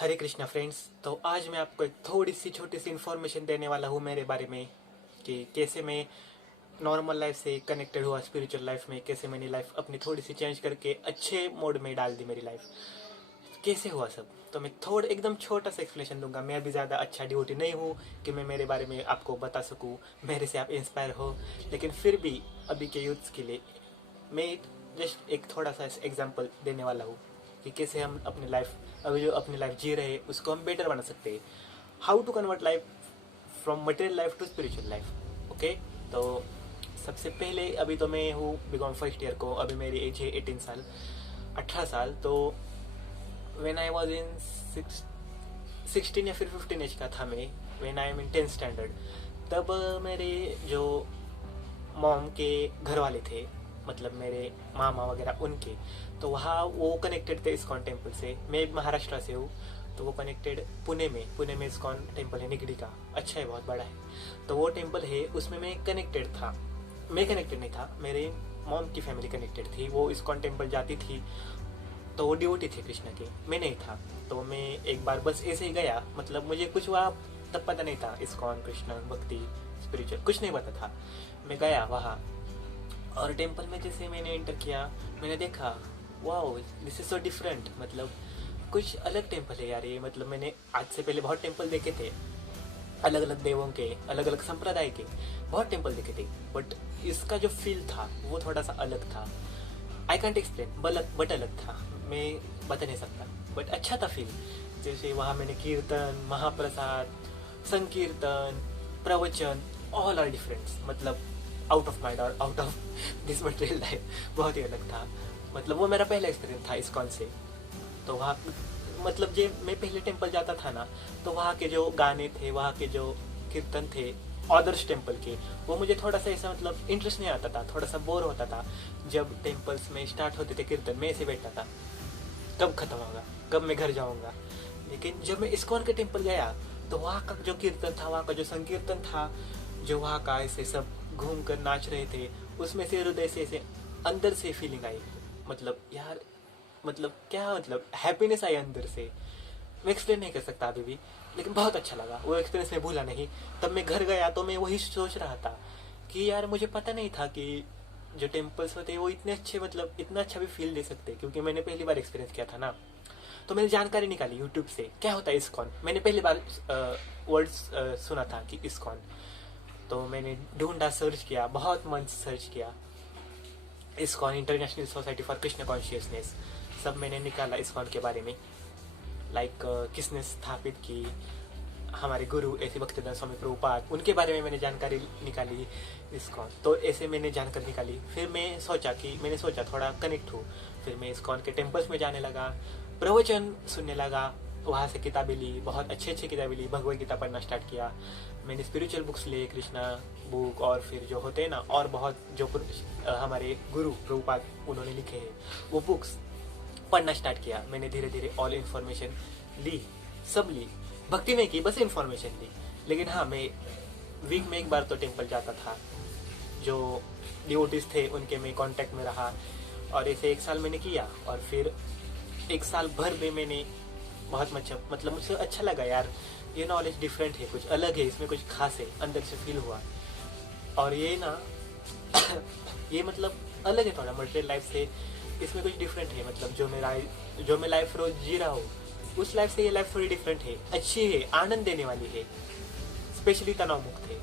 हरे Krishna friends. तो आज मैं आपको एक थोड़ी सी छोटी सी इन्फॉर्मेशन देने वाला हूँ मेरे बारे में कि कैसे मैं नॉर्मल लाइफ से कनेक्टेड हुआ स्पिरिचुअल लाइफ में, कैसे मैंने लाइफ अपनी थोड़ी सी चेंज करके अच्छे मोड में डाल दी मेरी लाइफ, कैसे हुआ सब। तो मैं थोड़ा एकदम छोटा सा एक्सप्लेनेशन दूंगा। मैं अभी ज़्यादा अच्छा डिवोटी नहीं हूँ कि मैं मेरे बारे में आपको बता सकूँ, मेरे से आप इंस्पायर हो, लेकिन फिर भी अभी के यूथ्स के लिए मैं जस्ट एक थोड़ा सा एग्जाम्पल देने वाला हूँ कि कैसे हम अपनी लाइफ, अभी जो अपनी लाइफ जी रहे हैं उसको हम बेटर बना सकते हैं। How to convert life from material life to spiritual life. Okay, तो सबसे पहले अभी तो मैं हूँ बीकॉम फर्स्ट ईयर को, अभी मेरी एज है 18 साल, 18 साल। तो व्हेन आई वाज इन 16 या फिर 15 एज का था मैं, when I am in 10th standard, तब मेरे जो मॉम के घर वाले थे, मतलब मेरे मामा वगैरह उनके, तो वहाँ वो कनेक्टेड थे इस्कॉन टेम्पल से। मैं महाराष्ट्र से हूँ, तो वो कनेक्टेड पुणे में इस्कॉन टेम्पल है, निगड़ी का, अच्छा है, बहुत बड़ा है। तो वो टेम्पल है, उसमें मैं कनेक्टेड था। मैं कनेक्टेड नहीं था, मेरे मॉम की फैमिली कनेक्टेड थी, वो इस्कॉन टेम्पल जाती थी, तो वो डिवोटी थे कृष्ण के, मैं नहीं था। तो मैं एक बार बस ऐसे ही गया, मतलब मुझे कुछ वहाँ तब पता नहीं था, इस्कॉन, कृष्ण भक्ति, स्पिरिचुअल कुछ नहीं पता था। मैं गया वहाँ और टेम्पल में जैसे मैंने एंटर किया, मैंने देखा wow this is so different, मतलब कुछ अलग टेम्पल है यार ये। मतलब मैंने आज से पहले बहुत टेम्पल देखे थे, अलग अलग देवों के, अलग अलग संप्रदाय के बहुत टेम्पल देखे थे, बट इसका जो फील था वो थोड़ा सा अलग था। आई कैंट एक्सप्लेन, बट अलग था, मैं बता नहीं सकता, बट अच्छा था फील। जैसे वहाँ मैंने कीर्तन, महाप्रसाद, संकीर्तन, प्रवचन, ऑल आर डिफरेंट, मतलब आउट ऑफ माइंड और out of this material life, बहुत ही अलग था। मतलब वो मेरा पहला एक्सपीरियंस था इस्कॉन से। तो वहाँ मतलब जो मैं पहले टेम्पल जाता था ना, तो वहाँ के जो गाने थे, वहाँ के जो कीर्तन थे अदर्स टेम्पल के, वो मुझे थोड़ा सा ऐसा मतलब इंटरेस्ट नहीं आता था, थोड़ा सा बोर होता था। जब टेम्पल्स में स्टार्ट होते थे कीर्तन, मैं ऐसे बैठता था कब खत्म होगा, कब मैं घर जाऊँगा। लेकिन जब मैं इस्कॉन के टेम्पल गया, तो वहाँ का जो कीर्तन था, वहाँ का जो संकीर्तन था, जो वहाँ का ऐसे सब घूम कर नाच रहे थे, उसमें से हृदय से ऐसे अंदर से फीलिंग आई, मतलब यार, मतलब क्या, मतलब हैप्पीनेस आई अंदर से। मैं एक्सप्लेन नहीं कर सकता अभी भी, लेकिन बहुत अच्छा लगा वो एक्सपीरियंस, मैं भूला नहीं। तब मैं घर गया तो मैं वही सोच रहा था कि यार मुझे पता नहीं था कि जो टेम्पल्स होते हैं वो इतने अच्छे, मतलब इतना अच्छा भी फील दे सकते, क्योंकि मैंने पहली बार एक्सपीरियंस किया था ना। तो मैंने जानकारी निकाली यूट्यूब से क्या होता है इस्कॉन। मैंने पहली बार वर्ड्स सुना था कि इस्कॉन, तो मैंने ढूंढा, सर्च किया, बहुत मन सर्च किया, ISKCON international society for Krishna consciousness, सब मैंने निकाला इस्कॉन के बारे में। लाइक किसने स्थापित की, हमारे गुरु ऐसे भक्तिदान स्वामी प्रभुपाद, उनके बारे में मैंने जानकारी निकाली इस्कॉन। तो ऐसे मैंने जानकारी निकाली, फिर मैंने सोचा थोड़ा कनेक्ट हो। फिर मैं इस्कॉन के टेम्पल्स में जाने लगा, प्रवचन सुनने लगा, वहाँ से किताबें ली, बहुत अच्छी अच्छी किताबें ली, भगवद गीता पढ़ना स्टार्ट किया। मैंने स्पिरिचुअल बुक्स लिए, कृष्णा बुक, और फिर जो होते हैं ना, और बहुत जो हमारे गुरु प्रभुपाद उन्होंने लिखे हैं वो बुक्स पढ़ना स्टार्ट किया। मैंने धीरे धीरे ऑल इन्फॉर्मेशन ली, सब ली, भक्ति नहीं की, बस इन्फॉर्मेशन ली। लेकिन हाँ, मैं वीक में एक बार तो टेम्पल जाता था, जो डिवोटीज थे उनके मैं कांटेक्ट में रहा, और ऐसे 1 साल मैंने किया। और फिर 1 साल भर में मैंने बहुत मतलब मुझे अच्छा लगा यार, ये नॉलेज डिफरेंट है, कुछ अलग है, इसमें कुछ खास है, अंदर से फील हुआ। और ये ना ये मतलब अलग है थोड़ा मटेरियल लाइफ से, इसमें कुछ डिफरेंट है। मतलब जो मैं लाइफ रोज जी रहा हूँ, उस लाइफ से ये लाइफ थोड़ी डिफरेंट है, अच्छी है, आनंद देने वाली है, स्पेशली तनाव मुक्त है।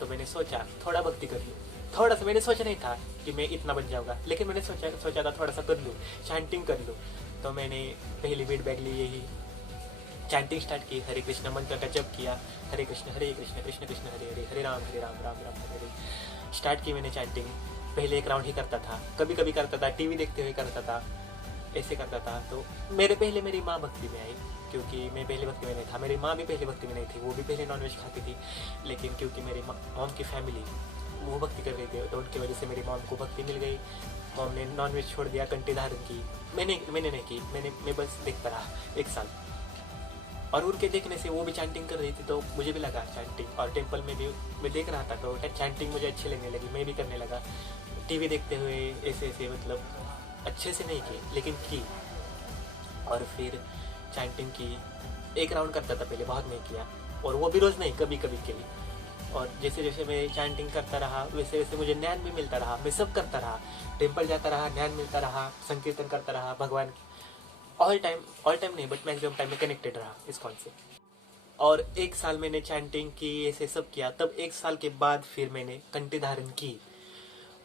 तो मैंने सोचा थोड़ा भक्ति कर लूँ, थोड़ा सा। मैंने सोचा नहीं था कि मैं इतना बन जाऊँगा, लेकिन मैंने सोचा था थोड़ा सा कर लूँ, चैंटिंग कर लूँ। तो मैंने पहली फीडबैक ली, यही चैंटिंग स्टार्ट की, हरे कृष्ण मंत्र का जप किया, हरे कृष्ण कृष्ण कृष्ण हरे हरे, हरे राम राम राम हरे हरे। स्टार्ट की मैंने चैंटिंग। पहले 1 राउंड ही करता था, कभी कभी करता था, टीवी देखते हुए करता था, ऐसे करता था। तो मेरी माँ भक्ति में आई, क्योंकि मैं पहले भक्ति में नहीं था, मेरी माँ भी पहले भक्ति में नहीं थी, वो भी पहले नॉनवेज खाती थी। लेकिन क्योंकि मेरी मॉम की फैमिली वो भक्ति कर रही थी, तो उनकी वजह से मेरी मॉम को भक्ति मिल गई। मॉम ने नॉनवेज छोड़ दिया, कंठी धारण की। मैंने नहीं की, मैं बस देखता रहा 1 साल। और उनके देखने से वो भी चैंटिंग कर रही थी, तो मुझे भी लगा चैंटिंग, और टेम्पल में भी मैं देख रहा था, तो चैंटिंग मुझे अच्छी लगने लगी, मैं भी करने लगा। टीवी देखते हुए ऐसे मतलब अच्छे से नहीं की, लेकिन की। और फिर चैंटिंग की, एक राउंड करता था पहले, बहुत नहीं किया, और वो भी रोज़ नहीं, कभी कभी के लिए। और जैसे जैसे मैं चैंटिंग करता रहा वैसे वैसे मुझे ज्ञान भी मिलता रहा, मैं सब करता रहा, टेम्पल जाता रहा, ज्ञान मिलता रहा, संकीर्तन करता रहा, भगवान ऑल टाइम नहीं बट मैक्सिमम टाइम में कनेक्टेड रहा इस्कॉन से। और एक साल मैंने चैंटिंग की, ऐसे सब किया। तब एक साल के बाद फिर मैंने कंठी धारण की,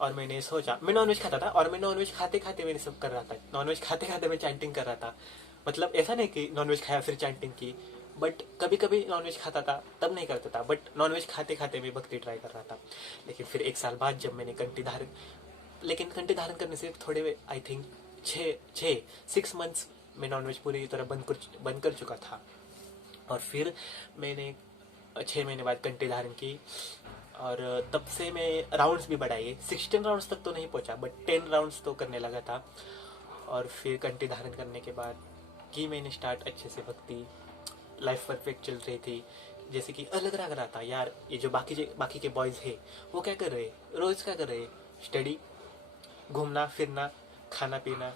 और मैंने सोचा, मैं नॉनवेज खाता था, और मैं नॉनवेज खाते खाते मैंने सब कर रहा था, नॉनवेज खाते खाते मैं चैंटिंग कर रहा था। मतलब ऐसा नहीं कि नॉनवेज खाया फिर चैंटिंग की, बट कभी कभी नॉनवेज खाता था तब नहीं करता था, बट नॉनवेज खाते खाते मैं भक्ति ट्राई कर रहा था। लेकिन फिर एक साल बाद जब मैंने कंठी धारण, लेकिन कंठी धारण करने से थोड़े आई थिंक 6 मंथ्स में नॉनवेज पूरी तरह बंद कर चुका था। और फिर मैंने 6 महीने बाद कंठी धारण की, और तब से मैं राउंड्स भी बढ़ाए, 16 राउंड्स तक तो नहीं पहुंचा बट 10 राउंड्स तो करने लगा था। और फिर कंठी धारण करने के बाद की मैंने स्टार्ट अच्छे से भक्ति, लाइफ परफेक्ट चल रही थी। जैसे कि अलग लग रहा था यार, ये जो बाकी के बॉयज़ है वो क्या कर रहे, रोज़ क्या कर रहे, स्टडी, घूमना फिरना, खाना पीना,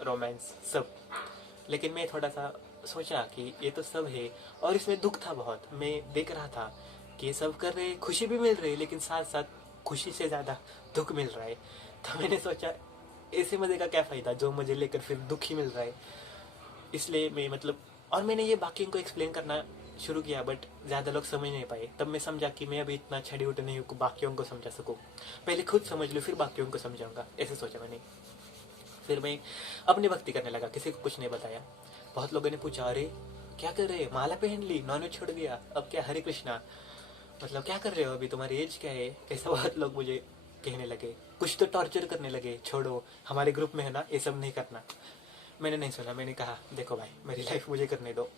रोमांस, सब। लेकिन मैं थोड़ा सा सोचा कि ये तो सब है, और इसमें दुख था बहुत। मैं देख रहा था कि ये सब कर रहे, खुशी भी मिल रही है, लेकिन साथ साथ खुशी से ज़्यादा दुख मिल रहा है। तो मैंने सोचा ऐसे मज़े का क्या फ़ायदा जो मुझे लेकर फिर दुख ही मिल रहा है। इसलिए मैं मतलब, और मैंने ये बाकियों को एक्सप्लेन करना शुरू किया, बट ज़्यादा लोग समझ नहीं पाए। तब मैं समझा कि मैं अभी इतना छड़ी उठ नहीं हूँ कि बाकियों को समझा सकूँ, पहले खुद समझ लूँ फिर बाकियों को समझाऊंगा, ऐसे सोचा मैंने। फिर मैं अपनी भक्ति करने लगा, किसी को कुछ नहीं बताया। बहुत लोगों ने पूछा, अरे क्या कर रहे, माला पहन ली, नॉनवेज छोड़ दिया, अब क्या हरे कृष्णा, मतलब क्या कर रहे हो अभी, तुम्हारी एज क्या है, ऐसा बहुत लोग मुझे कहने लगे। कुछ तो टॉर्चर करने लगे, छोड़ो हमारे ग्रुप में है ना, ये सब नहीं करना। मैंने नहीं सुना, मैंने कहा देखो भाई मेरी लाइफ मुझे करने दो।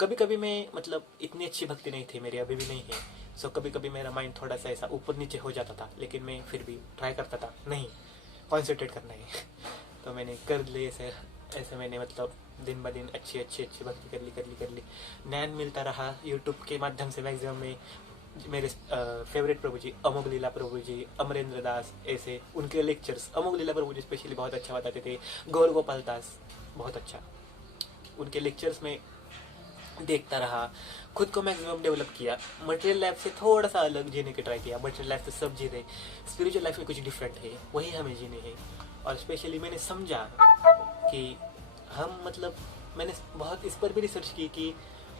कभी कभी मैं मतलब इतनी अच्छी भक्ति नहीं थी मेरी, अभी भी नहीं है। सो कभी कभी मेरा माइंड थोड़ा सा ऐसा ऊपर नीचे हो जाता था, लेकिन मैं फिर भी ट्राई करता था, नहीं कॉन्सेंट्रेट करना है। तो मैंने कर ली ऐसे ऐसे मैंने मतलब दिन ब दिन अच्छी अच्छी अच्छी भक्ति कर ली। ज्ञान मिलता रहा यूट्यूब के माध्यम से। मैक्सिमम में मेरे फेवरेट प्रभु जी अमोघ लीला प्रभु जी, अमरेंद्र दास, ऐसे उनके लेक्चर्स, अमोघ लीला प्रभु जी स्पेशली बहुत अच्छा बताते थे, गौर गोपाल दास बहुत अच्छा, उनके लेक्चर्स में देखता रहा, खुद को मैक्सिमम डेवलप किया। मटेरियल लाइफ से थोड़ा सा अलग जीने की ट्राई किया, मटेरियल लाइफ तो सब जी रहे, स्पिरिचुअल लाइफ में कुछ डिफरेंट है, वही हमें जीने है। और स्पेशली मैंने समझा कि हम मतलब, मैंने बहुत इस पर भी रिसर्च की कि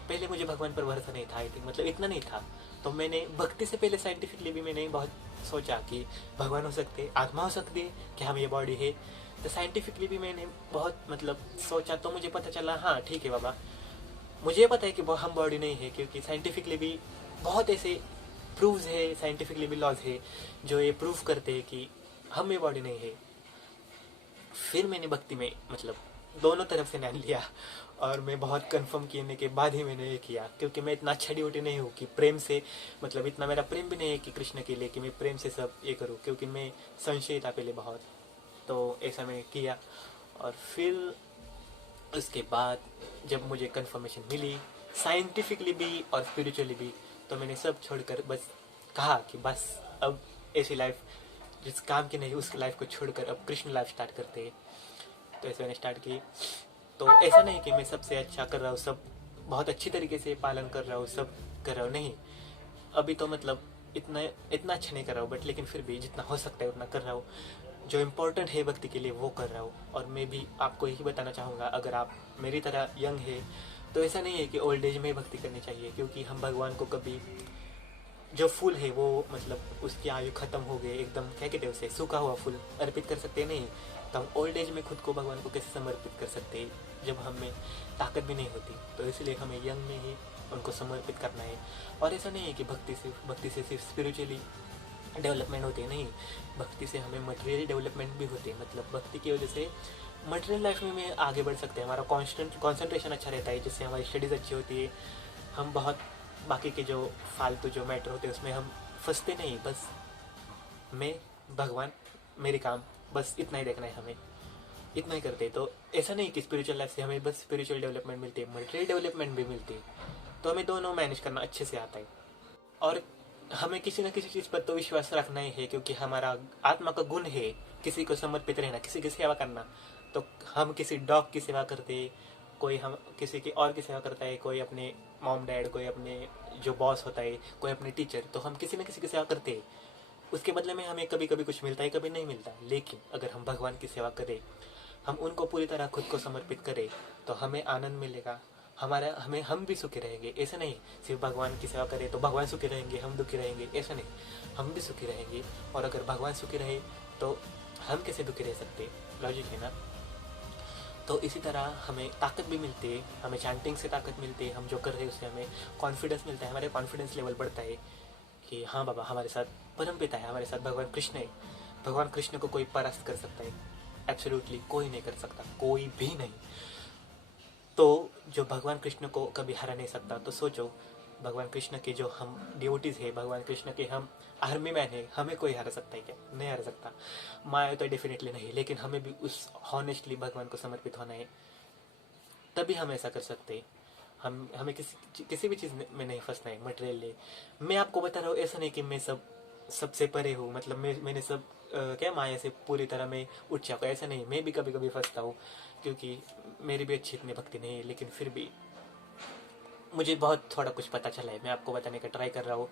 पहले मुझे भगवान पर भरोसा नहीं था, आई थिंक मतलब इतना नहीं था। तो मैंने भक्ति से पहले साइंटिफिकली भी मैंने बहुत सोचा कि भगवान हो सकते, आत्मा हो सकती है, कि हम ये बॉडी है। तो साइंटिफिकली भी मैंने बहुत मतलब सोचा, तो मुझे पता चला हाँ ठीक है बाबा, मुझे पता है कि वो हम बॉडी नहीं है, क्योंकि साइंटिफिकली भी बहुत ऐसे प्रूव्स है, साइंटिफिकली भी लॉज है जो ये प्रूव करते हैं कि हम ये बॉडी नहीं है। फिर मैंने भक्ति में मतलब दोनों तरफ से ज्ञान लिया, और मैं बहुत कंफर्म करने के बाद ही मैंने ये किया, क्योंकि मैं इतना छड़ी उठी नहीं हूँ कि प्रेम से, मतलब इतना मेरा प्रेम भी नहीं है कि कृष्ण के लिए कि मैं प्रेम से सब ये करूँ, क्योंकि मैं संशय था पहले बहुत। तो ऐसा मैंने किया, और फिर उसके बाद जब मुझे कंफर्मेशन मिली साइंटिफिकली भी और स्पिरिचुअली भी, तो मैंने सब छोड़कर बस कहा कि बस अब ऐसी लाइफ जिस काम की नहीं, उस लाइफ को छोड़कर अब कृष्ण लाइफ स्टार्ट करते हैं। तो ऐसे मैंने स्टार्ट की। तो ऐसा नहीं कि मैं सबसे अच्छा कर रहा हूँ, सब बहुत अच्छी तरीके से पालन कर रहा हूँ, सब कर रहा हूँ, नहीं। अभी तो मतलब इतना इतना अच्छा नहीं कर रहा हूँ, बट लेकिन फिर भी जितना हो सकता है उतना कर रहा हूँ। जो इम्पोर्टेंट है भक्ति के लिए वो कर रहा हूँ। और मैं भी आपको यही बताना चाहूँगा, अगर आप मेरी तरह यंग है तो ऐसा नहीं है कि ओल्ड एज में भक्ति करनी चाहिए, क्योंकि हम भगवान को कभी, जो फूल है वो मतलब उसकी आयु खत्म हो गई एकदम, क्या कहते हैं उसे, सूखा हुआ फूल अर्पित कर सकते नहीं। तो हम ओल्ड एज में खुद को भगवान को कैसे समर्पित कर सकते हैं जब हमें ताकत भी नहीं होती। तो इसलिए हमें यंग में ही उनको समर्पित करना है। और ऐसा नहीं है कि भक्ति से सिर्फ स्पिरिचुअली डेवलपमेंट होती है, नहीं, भक्ति से हमें मटेरियल डेवलपमेंट भी होती है। मतलब भक्ति की वजह से मटेरियल लाइफ में भी आगे बढ़ सकते हैं, हमारा कॉन्सेंट्रेशन अच्छा रहता है, जिससे हमारी स्टडीज़ अच्छी होती है। हम बहुत बाकी के जो फालतू जो मैटर होते हैं उसमें हम फंसते नहीं, बस मैं, भगवान, मेरे काम, बस इतना ही देखना है हमें, इतना ही करते हैं। तो ऐसा नहीं कि स्पिरिचुअल लाइफ से हमें बस स्पिरिचुअल डेवलपमेंट मिलती है, मटेरियल डेवलपमेंट भी मिलती है। तो हमें दोनों मैनेज करना अच्छे से आता है। और हमें किसी न किसी चीज़ पर तो विश्वास रखना ही है, क्योंकि हमारा आत्मा का गुण है किसी को समर्पित रहना, किसी की सेवा करना। तो हम किसी डॉग की सेवा करते, कोई हम किसी की और की सेवा करता है, कोई अपने मॉम डैड, कोई अपने जो बॉस होता है, कोई अपने टीचर, तो हम किसी न किसी की सेवा करते हैं। उसके बदले में हमें कभी कभी कुछ मिलता है, कभी नहीं मिलता। लेकिन अगर हम भगवान की सेवा करें, हम उनको पूरी तरह खुद को समर्पित करें, तो हमें आनंद मिलेगा, हमारा हमें हम भी सुखी रहेंगे। ऐसा नहीं सिर्फ भगवान की सेवा करें तो भगवान सुखी रहेंगे, हम दुखी रहेंगे, ऐसा नहीं, हम भी सुखी रहेंगे। और अगर भगवान सुखी रहे तो हम कैसे दुखी रह सकते, लॉजिक है ना। तो इसी तरह हमें ताकत भी मिलती है, हमें चैंटिंग से ताकत मिलती है, हम जो कर रहे हैं उससे हमें कॉन्फिडेंस मिलता है, हमारे कॉन्फिडेंस लेवल बढ़ता है कि हाँ बाबा, हमारे साथ परम पिता है, हमारे साथ भगवान कृष्ण है। भगवान कृष्ण को कोई परास्त कर सकता है? एब्सोल्युटली कोई नहीं कर सकता, कोई भी नहीं। तो जो भगवान कृष्ण को कभी हरा नहीं सकता, तो सोचो भगवान कृष्ण के जो हम ड्यूटीज है, भगवान कृष्ण के हम आर्मी मैन है, हमें कोई हरा सकता है क्या? नहीं हरा सकता। माया तो डेफिनेटली नहीं, लेकिन हमें भी उस हॉनेस्टली भगवान को समर्पित होना है, तभी हम ऐसा कर सकते हैं। हमें किसी भी चीज़ में नहीं फंसना है मटेरियली। मैं आपको बता रहा हूँ, ऐसा नहीं कि मैं सबसे परे हूँ, मतलब मैंने सब क्या माया से पूरी तरह मैं उठ जाऊँ, ऐसा नहीं। मैं भी कभी कभी फंसता हूँ, क्योंकि मेरी भी अच्छी इतनी भक्ति नहीं है, लेकिन फिर भी मुझे बहुत थोड़ा कुछ पता चला है, मैं आपको बताने का ट्राई कर रहा हूँ।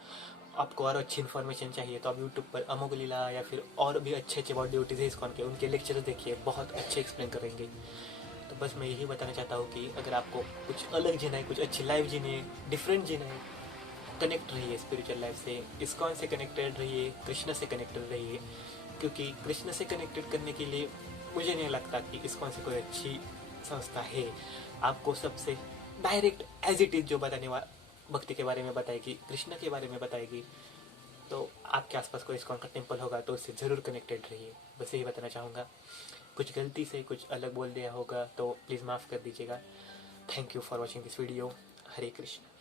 आपको और अच्छी इन्फॉर्मेशन चाहिए तो आप यूट्यूब पर अमोघ लीला या फिर और भी अच्छे अच्छे बॉडी ड्यूटीज है इस्कॉन के, उनके लेक्चर्स देखिए, बहुत अच्छे एक्सप्लेन करेंगे। तो बस मैं यही बताना चाहता हूँ कि अगर आपको कुछ अलग जीना है, कुछ अच्छी लाइफ जीनी है, डिफरेंट जीना है, कनेक्ट रहिए स्पिरिचुअल लाइफ से, इस्कॉन से कनेक्टेड रहिए, कृष्ण से कनेक्टेड रहिए। क्योंकि कृष्ण से कनेक्टेड करने के लिए मुझे नहीं लगता कि इस्कॉन से कोई अच्छी संस्था है। आपको सबसे डायरेक्ट एज इट इज जो बताने वाला भक्ति के बारे में बताएगी, कृष्ण के बारे में बताएगी। तो आपके आसपास कोई इस्कॉन का टेम्पल होगा तो उससे ज़रूर कनेक्टेड रहिए, बस यही बताना चाहूँगा। कुछ गलती से कुछ अलग बोल दिया होगा तो प्लीज़ माफ़ कर दीजिएगा। Thank you for watching this video. Hare Krishna.